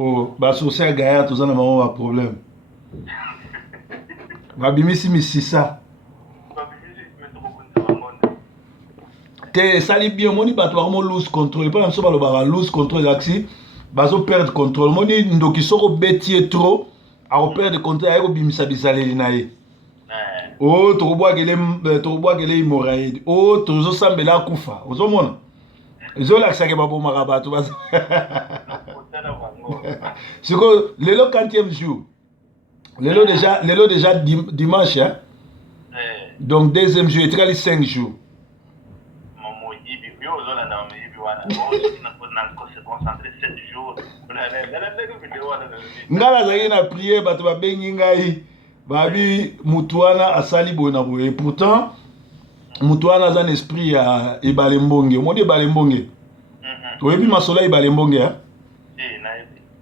Oh, basosi ya gaya toza na bango ba problème. Babimisi misisa. Te sali bien moni bato bako lose control. Pas so balobaka lose control axi. Bazo perdre contrôle. Moni ndoki soko beti trop. Ako perdre contrôle ayeko bimisa bisaleli na ye. Oh, tokobwakele hémorroïde. Oh, tozosambela akufa. Ozomona? Ezolakisaka babomaka bato basa. Siko lelo 40e jour. Lelo déjà dimanche hein. Donc deuxième jour, il y a 5 jours. Ngala zaki na prier bato babengi ngai babi mutuana asali bona boye. Pourtant mutuana aza un esprit ya ebale mbonge. Omoni ebale mbonge. Oyebi masola ebale mbonge hein?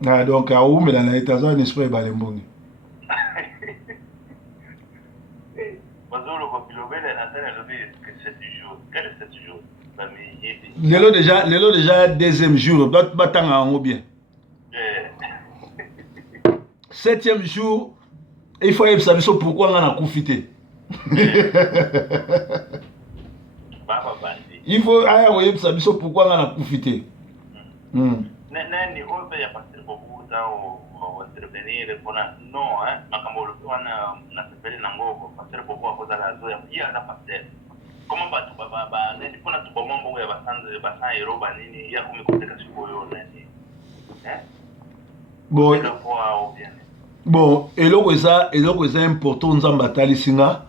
Ah donc a umela na etaza un esprit ebale mbonge. Lelo déjà deuxième jour, batanga en bien. 7e jour, il faut y savoir pourquoi on a profité. Il faut y savoir pourquoi on a profité. Comment va tu baba nani pona tu bomo mbongo ya basan eroba nini ya kumikoteka sikoyo nani bon eloko eza important nzamba talisinga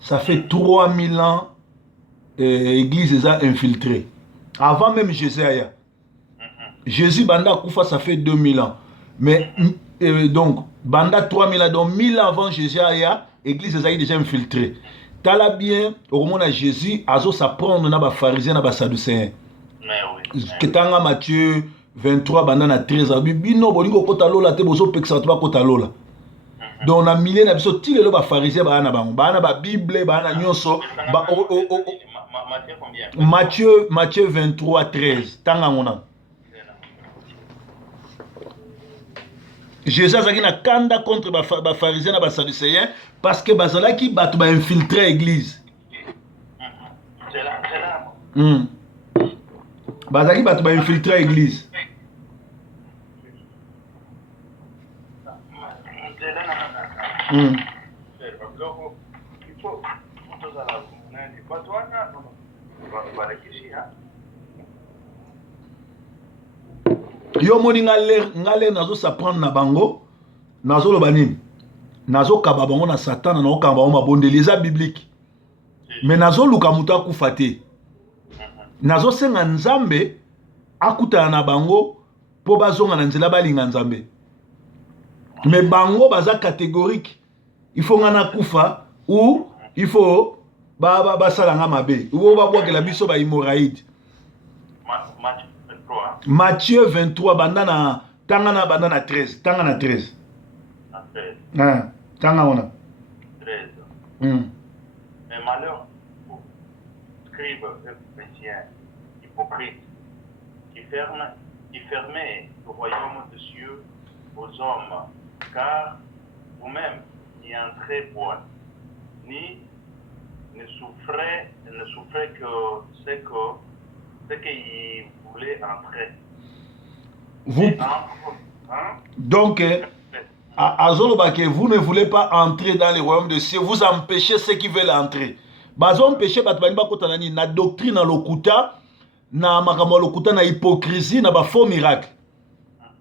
ça fait 3000 ans église eza infiltrée avant même Jésus aya Jésus banda kufa ça fait 2000 ans mais donc banda 3000 ans donc 1000 ans avant Jésus aya église eza déjà infiltrée. Tala bien, au moment de Jésus, azo s'apprendre na ba pharisiens na ba sadducéens. Ketanga Matthieu 23 bandana 13 bino bolingo kota lola te bozo peksa to ba kota lola. Donc na milliers na biso ti lelo ba pharisiens ba na bango, ba na ba Bible, ba na nyonso ba Matthieu 23 13 tanga ngona. Jésus a na kanda contre ba pharisiens na ba sadducéens parce que bazalaki batu ba infiltrer l'église. Bazalaki batu ba infiltrer l'église. Yo moni ngale nazo s'apprendre na bango nazo loba nini nazo kaba bango na Satan na okamba bango mabondeli eza biblique mais nazo luka mutu akufa te nazo senga nzambe akutana na bango po bazonga na nzela balinga nzambe mais bango baza catégorique il faut ngana kufa ou il faut basalanga mabe ou babwakela biso ba hémorroïde. Matthieu 23 bandana tanga bandana 13 tanga na 13 tanga ona 13 mais malheur scribes et pharisiens hypocrites qui fermaient le royaume des cieux aux hommes car vous-même n'y entrez point ni ne souffrez que ce qu'ils voulaient entrer. Donc, que vous ne voulez pas entrer dans le royaume de cieux, vous empêchez ceux qui veulent entrer. Bazo empêcher na doctrine na lokuta, na makambo lokuta na hypocrisie, na ba faux miracle.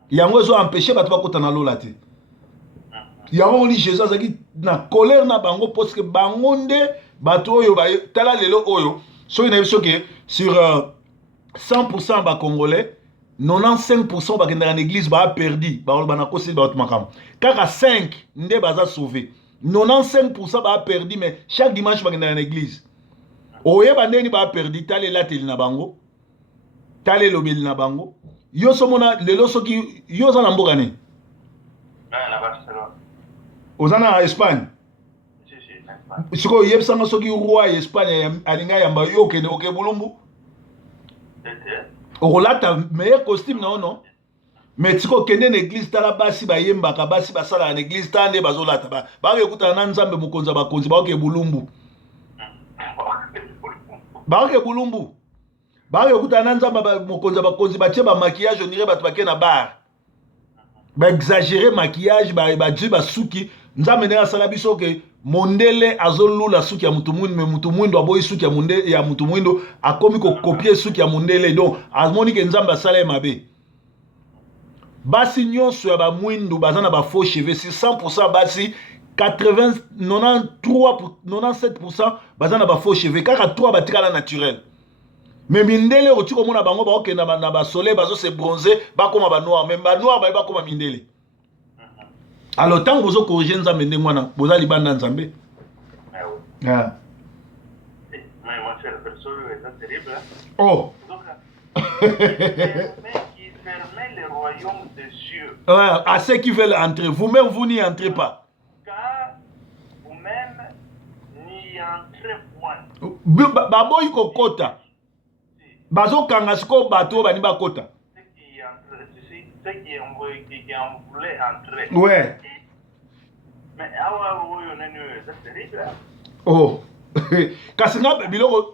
Yango zo empêcher bato bakota na lola te. Yango ni Jésus azaki na colère na bango parce que bango nde bato oyo ba tala lelo oyo so ina biso ke sur 100% ba congolais 95% bakendaka na église ba perdu ba na kosi ba makam kaka 5 nde baza sauvé 95% ba perdu mais chaque dimanche bakendaka na église oyeba ndeni ba perdu tale lateli na bango tale lobeli na bango yo somona lelo soki yo za na mboka ne na Barcelone ozana Espagne siko yebsanga soki roi Espagne alinga yamba yo kende oke bulumbu okolata meilleur costume non mais tiko kende na église tala basi bayembaka basi basala na église tande bazolata ba ekuta na nzambe mokonza bakonzi ba ke bulumbu ba ke bulumbu ba ekuta na nzambe mokonza bakonzi batie ba maquillage onire bato bake na bar ba exagérer maquillage ba dji ba suki nzambe ndenge asala biso ke mondele azolula suki ya mutu mwindo, me mutu mwindo aboyi suki ya mutu mwindo akomi kokopie suki ya mondele, donc amoni ke nzambe asala ye mabe. Basi nyonso ya ba mwindu baza na ba faux cheveux, si 100% basi 93 97% baza na ba faux cheveux, kaka 3 batikala naturel. Mais mindele oti komona bango ba okenda na ba soleil bazo se bronzer bakoma ba noir, même ba noir ba bakoma mindele. Alors tant que vous corrigez nzambe ndenge wana boza libanda nzambe. Ah. Mais moi c'est la personne est terrible. Oh. Qui fermait le royaume des cieux. Ouais, à ceux qui veulent entrer, vous-même vous n'y entrez pas. Car vous-même n'y entrez point. Baboyi kokota. Bazo kanga siko bato bani bakota. Ceux qui en voulaient entrer. Ouais. Mais c'est terrible. Oh. Kasi nga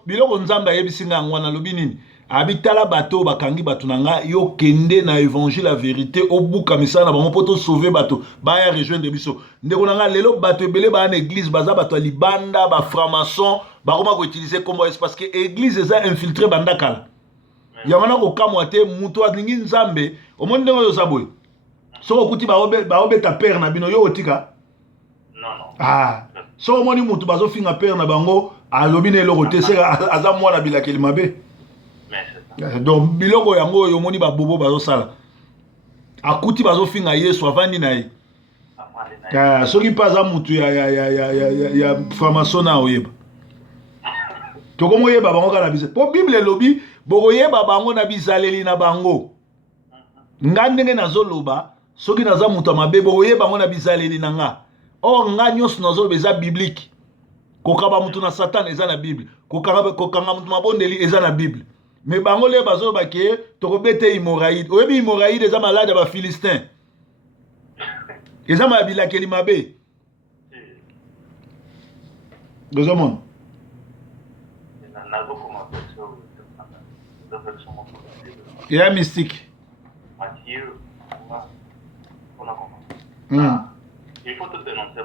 biloko nzambe ayebisi nga ngwana lobi nini? Abitala bato bakangi bato nanga yo kende na évangile la vérité obuka misala na bango poto sauver bato baya rejoindre biso. Ndeko nanga lelo bato ebele ba na église baza bato libanda ba franc-maçon bakoma ko utiliser comme parce que église eza infiltré bandakala. Yamana ko kamwa te muto alingi nzambe omoni ndenge yo saboy. Soko kuti baobeta père na bino yo otika. Non. Ah. So omoni mutu bazo finga père na bango alobi ne eloko te se aza mwana bilakeli mabe. Donc biloko yango yo moni ba bobo bazo sala. Akuti bazo finga Yesu avandi na ye. Soki pa za mutu ya franc-maçon na oyeba. Toko moyeba bango kana bize. Po Bible lobi bokoyeba bango na bizaleli na bango. Nga ndenge nazoloba soki naza mutu mabe bokoyeba bango na bizaleli na nga. Or nga nyonso nazoloba eza biblique. Kokaba mutu na Satan eza na Bible. Kokanga mutu mabondeli eza na Bible. Mais bango le bazoloba ke tokobete hémorroïde. Oyebi hémorroïde eza malade ba Philistin. Eza mabilakeli mabe. Deuxièmement. Il y a mystique. Matthieu, il faut te dénoncer.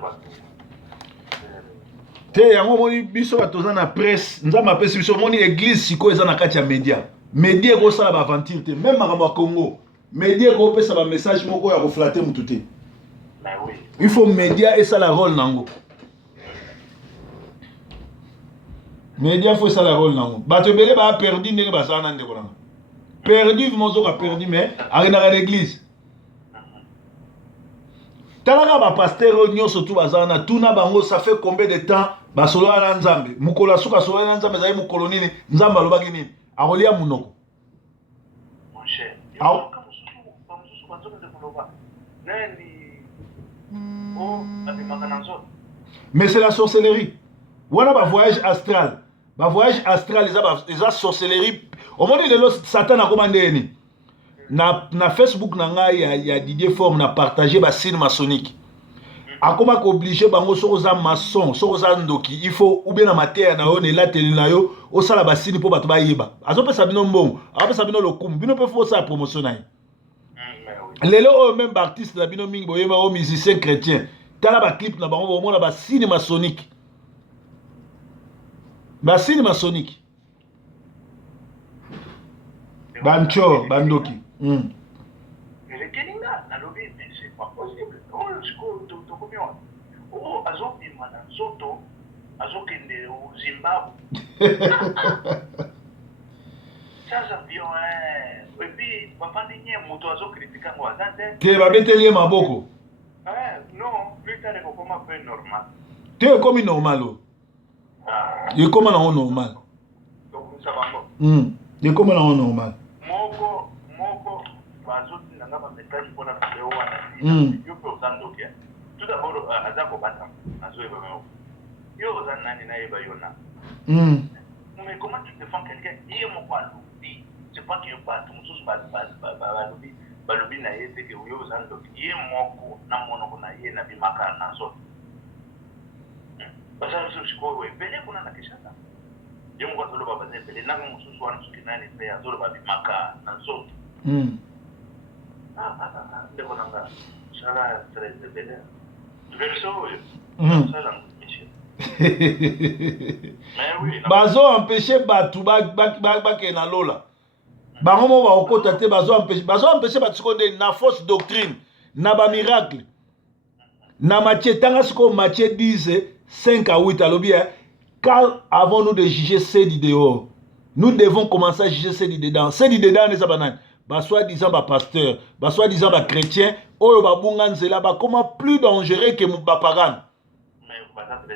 Te yango moni biso batoza na presse nzambe apesi biso moni église siko eza na kati ya média. Média ko sala ba aventure te même makambo ya Congo. Média ko pesa ba message moko ya ko flatter mutu te. Mais oui. Il faut média et ça la rôle nango. Média faut ça la rôle nango. Bato belé ba perdu ndenge ba sana ndeko nanga. Perdu mozo ka perdu mais arena à l'église. Talaka ba pasteur nyonso tu bazana tuna bango ça fait combien de temps ba solo na nzambe mukolo suka solo na nzambe zai mukolo nini nzambe alobaki nini akolia munoko mon cher mais c'est la sorcellerie wana ba voyage astral eza sorcellerie au monde lelo Satan akomande ni na Facebook na ngai ya Didier Forme na partager ba signe maçonnique. Akoma ko obligé bango soko za maçon, soko za ndoki, il faut ou bien na matière na yo ne la télé na yo, o sala ba signe po bato ba yeba. Azo pe sabino mbongo, azo sabino lokum, bino pe fo sa promotion na ye. Lelo o même artiste na bino mingi boyema o musicien chrétien. Tala ba clip na bango bo mona ba signe maçonnique. Ba signe maçonnique. Bancho, bandoki. C'est pas possible. Oh, azobima na nzoto, azokende au Zimbabwe. Ça avion, et puis bafandi nye moto azokritika ngo azate. Te babeteli maboko. Non, plus tard il faut peu normal. Te comme normal. Il comme na normal. Donc ça va. Il comme na normal. Moko bazoti nanga ba message pona video wana. Yo pe uzandoke. Tout d'abord azako bata. Azoeba meo. Yo uzan nani na eba yona. Mais comment tu défends quelqu'un? Il est mon pas loubi. C'est pas qu'il y a pas tout mususu ba loubi. balobi na ye te ke oyo ozando ye moko na monoko na ye na bimaka na nzoto basala biso sikoyo ebele kuna na Kinshasa ye moko azoloba baza ebele nanga mosusu wana soki nani mpe azoloba bimaka na nzoto ndeko nanga sala très ebele verso oyo sala Michel bazo empêcher batu bakende na lola bango mo bakokota te bazo empêcher batu sikoyo na fausse doctrine na bamiracle na Matthieu tanga sikoyo Matthieu 10 5 à 8 alobi quand avons-nous de juger ceux du dehors? Nous devons commencer à juger ceux du dedans. Ceux du dedans ne sont pas nan soi-disant pasteur, soi-disant chrétien, oyo babunga nzela ba comment plus dangereux que bapagan.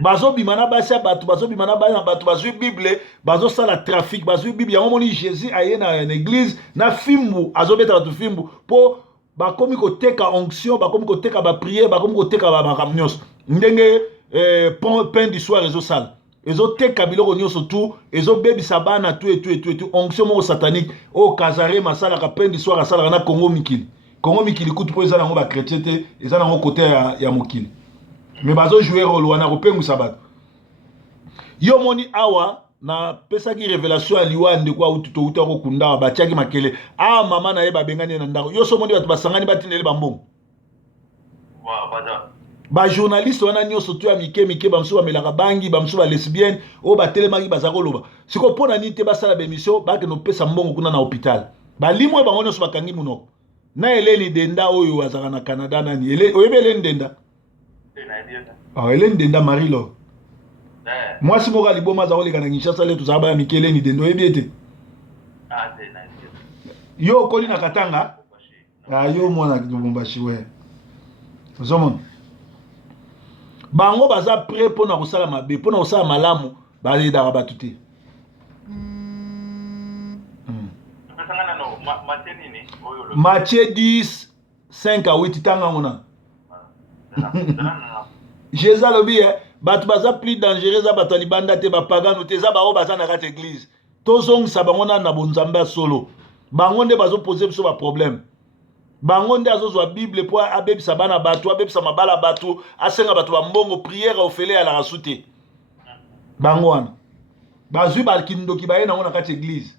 Bazo bimana basa batu, bazo bimana basa batu, bazo Bible, bazo sala trafic, bazo Bible, ya moni Jésus aye na église, na fimbu, azo beta batu fimbu, po bakomi ko teka onction, bakomi ko teka ba prière, bakomi ko teka ba makamnyos. Ndenge pain du soir ezo sala. Ezo teka biloko nyonso tout, ezo bebisa bana tout et tout, onction moko satanique, o kazare masala ka pain du soir asala na Congo mikili. Congo mikili kutu po eza nango ba chrétien te, eza nango côté ya mokili. Mais bazo jouer rôle wana kopengu sabat. Yo moni awa na pesa ki révélation aliwa ndeko ututo utako kunda ba tiaki makele. Ah mama na ye ba bengani na ndako. Yo so moni batu basangani batinele bambongo. Wa baza. Ba journaliste wana nyoso to ya mike bamsu ba melaka bangi bamsu ba lesbienne o ba telemaki bazako loba. Siko pona ni te basala ba émission ba ke no pesa mbongo kuna na hôpital. Ba limwe bango nyoso bakangi munoko. Na eleni denda oyo azaka na Canada nani. Oyebe eleni denda. Ah, Hélène Denda Marilo. Moi, si je suis liboma za oleka na Kinshasa le tuzaba ya Mikele ni dendo ebiete. Ah, c'est yo koli na Katanga. Ah, yo mwana Lubumbashi we. Zomon. Bango baza prêt pour na kosala mabe, pour na kosala malamu, ba le dara batute. Matthieu 10 5 à 8 tanga mona. Jésus lobi batu baza plus dangereux za bato libanda te bapagano te za bao baza na kati église tozongisa bango na bonzambe solo bango nde bazo poser biso ba problème bango nde azozwa bible po abebisa bana bato abebisa mabala bato asenga bato ba mbongo prière ofele ya la rasute bango wana bazwi bakindoki baye nango na kati église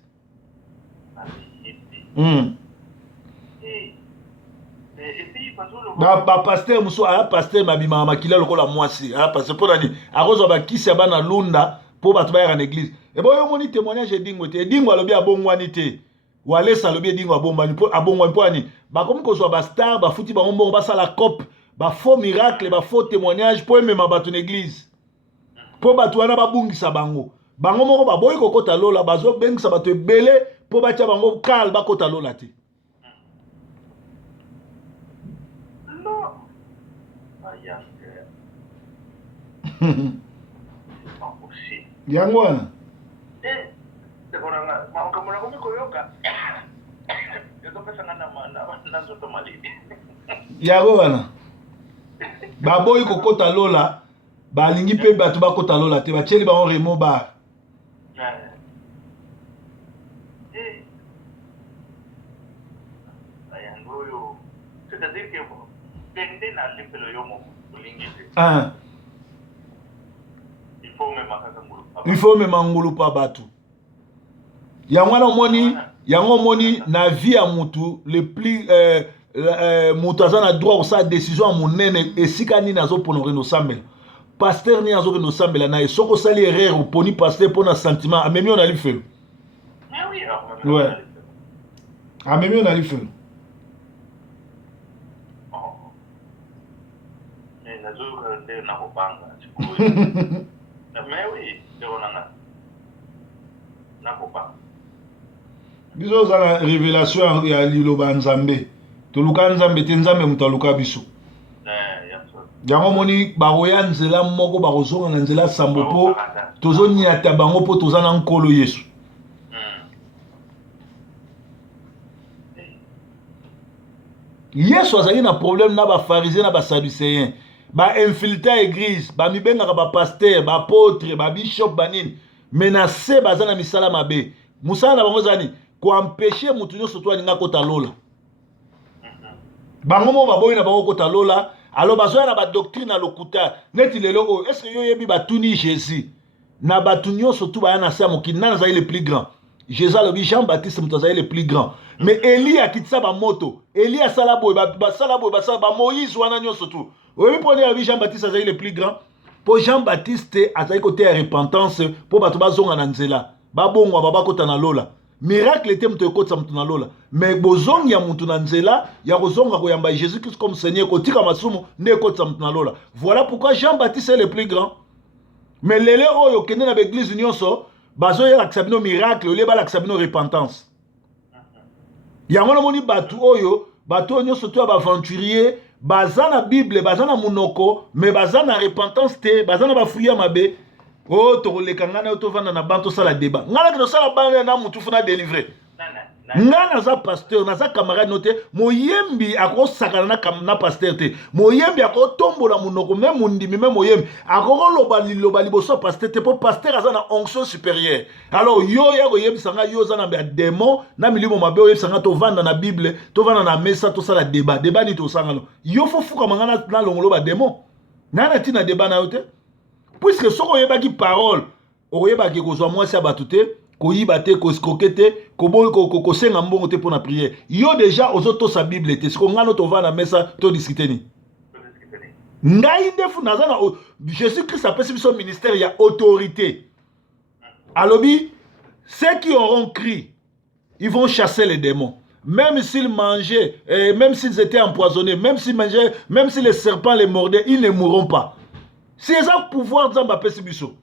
ba pasteur muso a pasteur mabima makila lokola mwasi a pasteur pour nani akozwa ba kisi bana lunda po bato ba ya na église e boyo moni témoignage edingo te edingo alobi abongwani te walesa alobi edingo abombani po abongwani po ani ba komi kozwa ba star ba futi bango mbongo basala cop ba faux miracle ba faux témoignage po emema bato na église po bato wana babungisa bango bango moko baboyi kokota lola bazo bengisa bato ebele po batia bango kal bakota lola te. Yango wana yango wana baboyi kokota lola balingi mpe bato bakota lola te batieli bango remo bar il faut même ngulu pa batu yango moni na vie ya mutu le plus mutu aza na droit kosala décision ya monene esika nini azopona no sambela pasteur ni azokende osambela na ye soki osali erreur oponi pasteur mpona sentiment amemi yo na lifelo amemi yo na lifelo biso oza na révélation ya liloba nzambe toluka nzambe te nzambe moto aluka biso yango moni bakoya nzela moko bakozonga na nzela sambo mpo tozoniata bango mpo toza na nkolo yesu yesu azali na problème na bafarisien na basadducéen bainfiltre église bamibengaka bapaster baapôtre babishop banini me na se baza na misala mabe mosala na bango ezali koampeshe motu nyonso to alinga kota lola bango mo baboyi na bango kota lola alors bazoya na badoctrine na lokuta neti lelo oyo est ce que yo yebi batuni Jésus na batu nyonso tu baya na se ya mokili nani azali le plus grand Jésus alobi Jean-Baptiste moto azali le plus grand mais Eli akitisa bamoto Eli asala boye basala boye basala bamoïse wana nyonso tu oyebi mponi alobi Jean-Baptiste azali le plus grand po Jean-Baptiste azali kote ya repentance po bato bazonga na nzela babongwa babakota na lola miracle était moto ekotisa moto na lola mais bozongi ya moto na nzela ya kozonga koyamba Jésus Christ comme Seigneur kotika masumu nde ekotisa moto na lola voilà pourquoi Jean-Baptiste est le plus grand mais lele oyo kende na l'église nyonso bazoyelakisa bino miracle olie balakisa bino repentance yango namoni bato oyo nyonso to ya baaventurier baza na bible baza na munoko mais baza na repentance te baza na bafuya mabe oh tokoleka ngana yo tovanda na bantu tosala débat ngana ke tosala bana na mutu funa délivrer ngana naza pasteur naza camarade note moyembi akosakana na pasteur te moyembi akotombola munoko me mundimi me moyembi akokoloba liloba liboso pasteur te po pasteur aza na onction supérieure alors yo ya koyebisanga yo za na démon na milimo mabe oyebisanga tovanda na bible tovanda na mesa tosala débat ni tosangalo yo fo fuka mangana na longolo ba démon nana tina débat na yo te puisque soko oyebaki parole oyebaki kozwa mwasi ya bato te koyiba te koskoke te kosenga mbongo te mpona priere yo déjà ozotosa bible te siko ngano tova na mesa todiskite ni ngai ndefu naza na Jésus Christ apesi biso ministère ya autorité alobi ceux qui auront cri ils vont chasser les démons même s'ils mangeaient même s'ils étaient empoisonnés même si les serpents les mordaient ils ne mourront pas c'est ça pouvoir nzambe apesi biso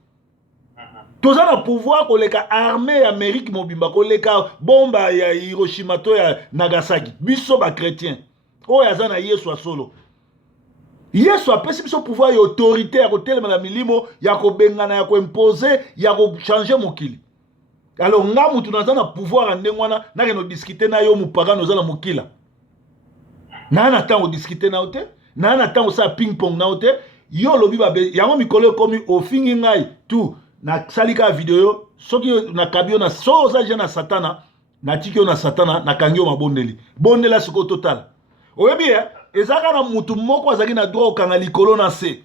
toza na pouvoir koleka armée ya Amérique mobimba koleka bomba ya Hiroshima to ya Nagasaki biso ba chrétien oyo aza na Yesu asolo Yesu apesi biso pouvoir ya autorité ya kotelema na milimo ya kobengana ya koimposer ya kochanger mokili alors nga mutu naza na pouvoir ndenge wana nakeno discuter na yo mupagano oza na mokila na tango discuter na ote na tango sa ping pong na ote yo lobi babe yango mikolo komi ofingi ngai tu na salika video soki na kabio na soza jana satana na tikio na satana na kangio mabondeli bondela siko total oyebi ezaka na mutu moko azaki na droit okanga likolo na se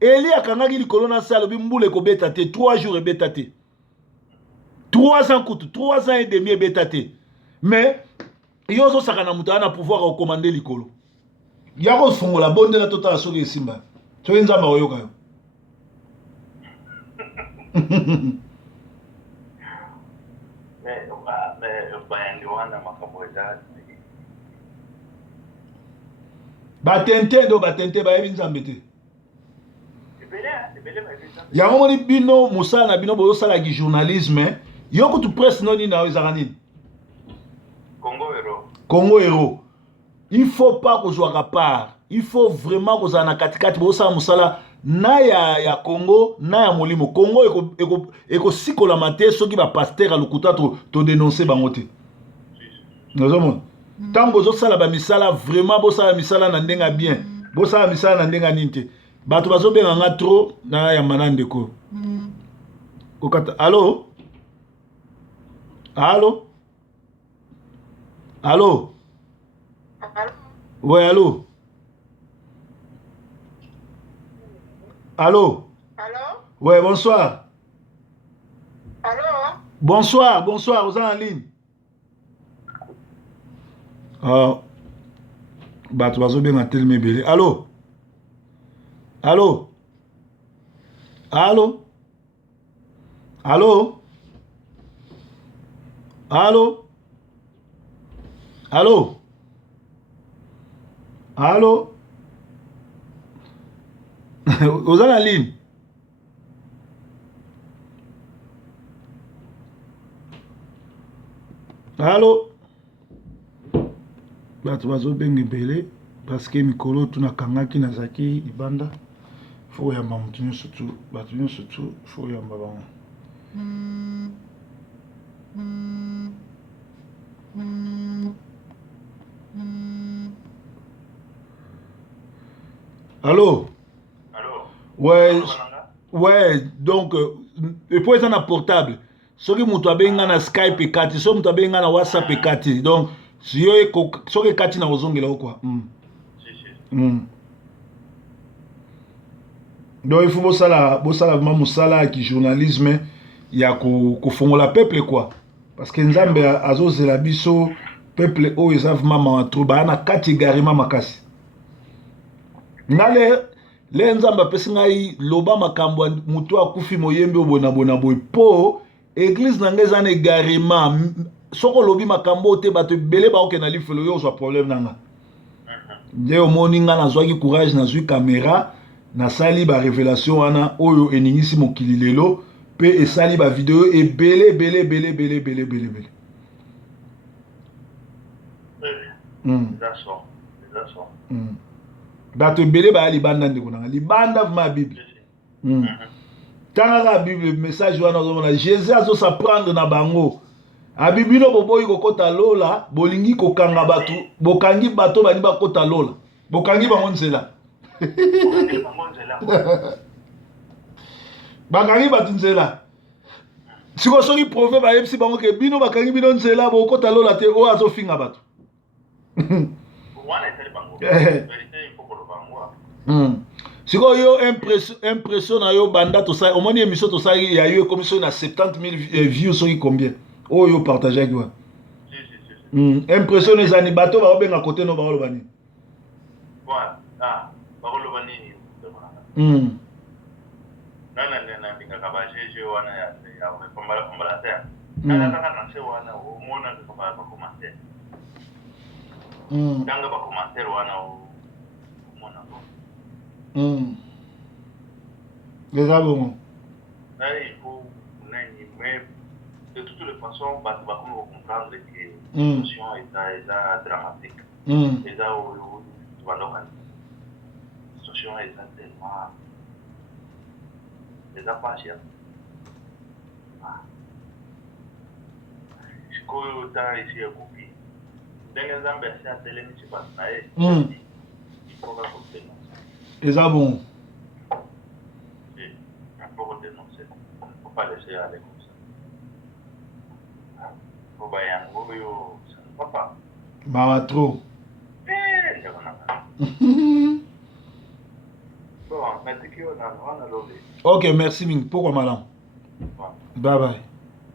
Eli akangaki likolo na se alobi mbule ko beta te 3 jours ebeta te 3 ans kutu 3 ans et demi ebeta te mais yo zo saka na mutu ana pouvoir au commander likolo yako fongola bondela total soki esimba to nzamba oyoka yo batente bayebi nzambe te yango moni bino mosala na bino boyosalaki journalisme yo kutu presse noni na yo ezaka nini Congo Héros il faut pas kozwaka part il faut vraiment kozala na katikati bosala mosala na ya Congo na ya molimo Congo ekosikola mate soki ba pasteur alukuta to dénoncer bango te nazomona tango bozosala ba misala vraiment bosala misala na ndenga bien bosala misala na ndenga nini te bato bazobenga nga trop na ya manande ko okata allo ouais allô Allô? Ouais, bonsoir. Allô? Bonsoir, vous êtes en ligne. Bah, tu vas bien tel mébélé. Allô? Allô? Allô? Allô? Allô? Allô? Allô? Vous êtes en ligne. Allô? Bato bazobenga ebele parce que mikolo tunakangaki nazaki ibanda fo yamba mutu nyonso tu bato nyonso tu fo yamba bango. Allô? Ouais, donc et pour être en portable soki mutu abenga na Skype ekati so mutu abenga na WhatsApp ekati donc si yo soki ekati na ozongela quoi Donc il faut bosala vraiment musala qui journalisme ya ko fongola peuple quoi parce que nzambe azozela biso peuple o ezavement mantro ba na catégorie makasi ngale le nzambe apesi ngai loba makambo mutu akufi moyembe obona bona boy po église na ngai eza na égarement soko lobi makambo te bato ebele baokenda lifelo yo ozwa problème nanga nde omoni nga nazwaki courage nazwi caméra nasali ba révélation wana oyo eningisi mokili lelo pe esali ba vidéo ebele bele bele bele bele bele bele bato ebele baya libanda ndeko nanga libanda vma bible tangaka bible message wana ozomona jésus azosaprendre na bango abibino boboyi kokota lola bolingi kokanga bato bokangi bato bani bakota lola bokangi bango nzela bakangi bato nzela siko soki prophète bayebisi bango ke bino bakangi bino nzela bokota lola te oyo azofinga bato siko yo impression na yo banda tosali omoni émission tosali ya yo ekomi soki na 70 000 views soki combien oyo partageaki wa impression ezani bato baobenga kote no baoloba nini eza bongo de toutes les façons, on va comprendre que la situation est dramatique. La situation est tellement... Les pas chers. Je crois que ici, copie. Dans les ambassades, à télé, je ne sais pas si il faut que c'est bon. Il faut dénoncer. Il ne faut pas laisser aller comme ça. Bah trop. Ok, merci Ming. Pourquoi madame? Bye bye.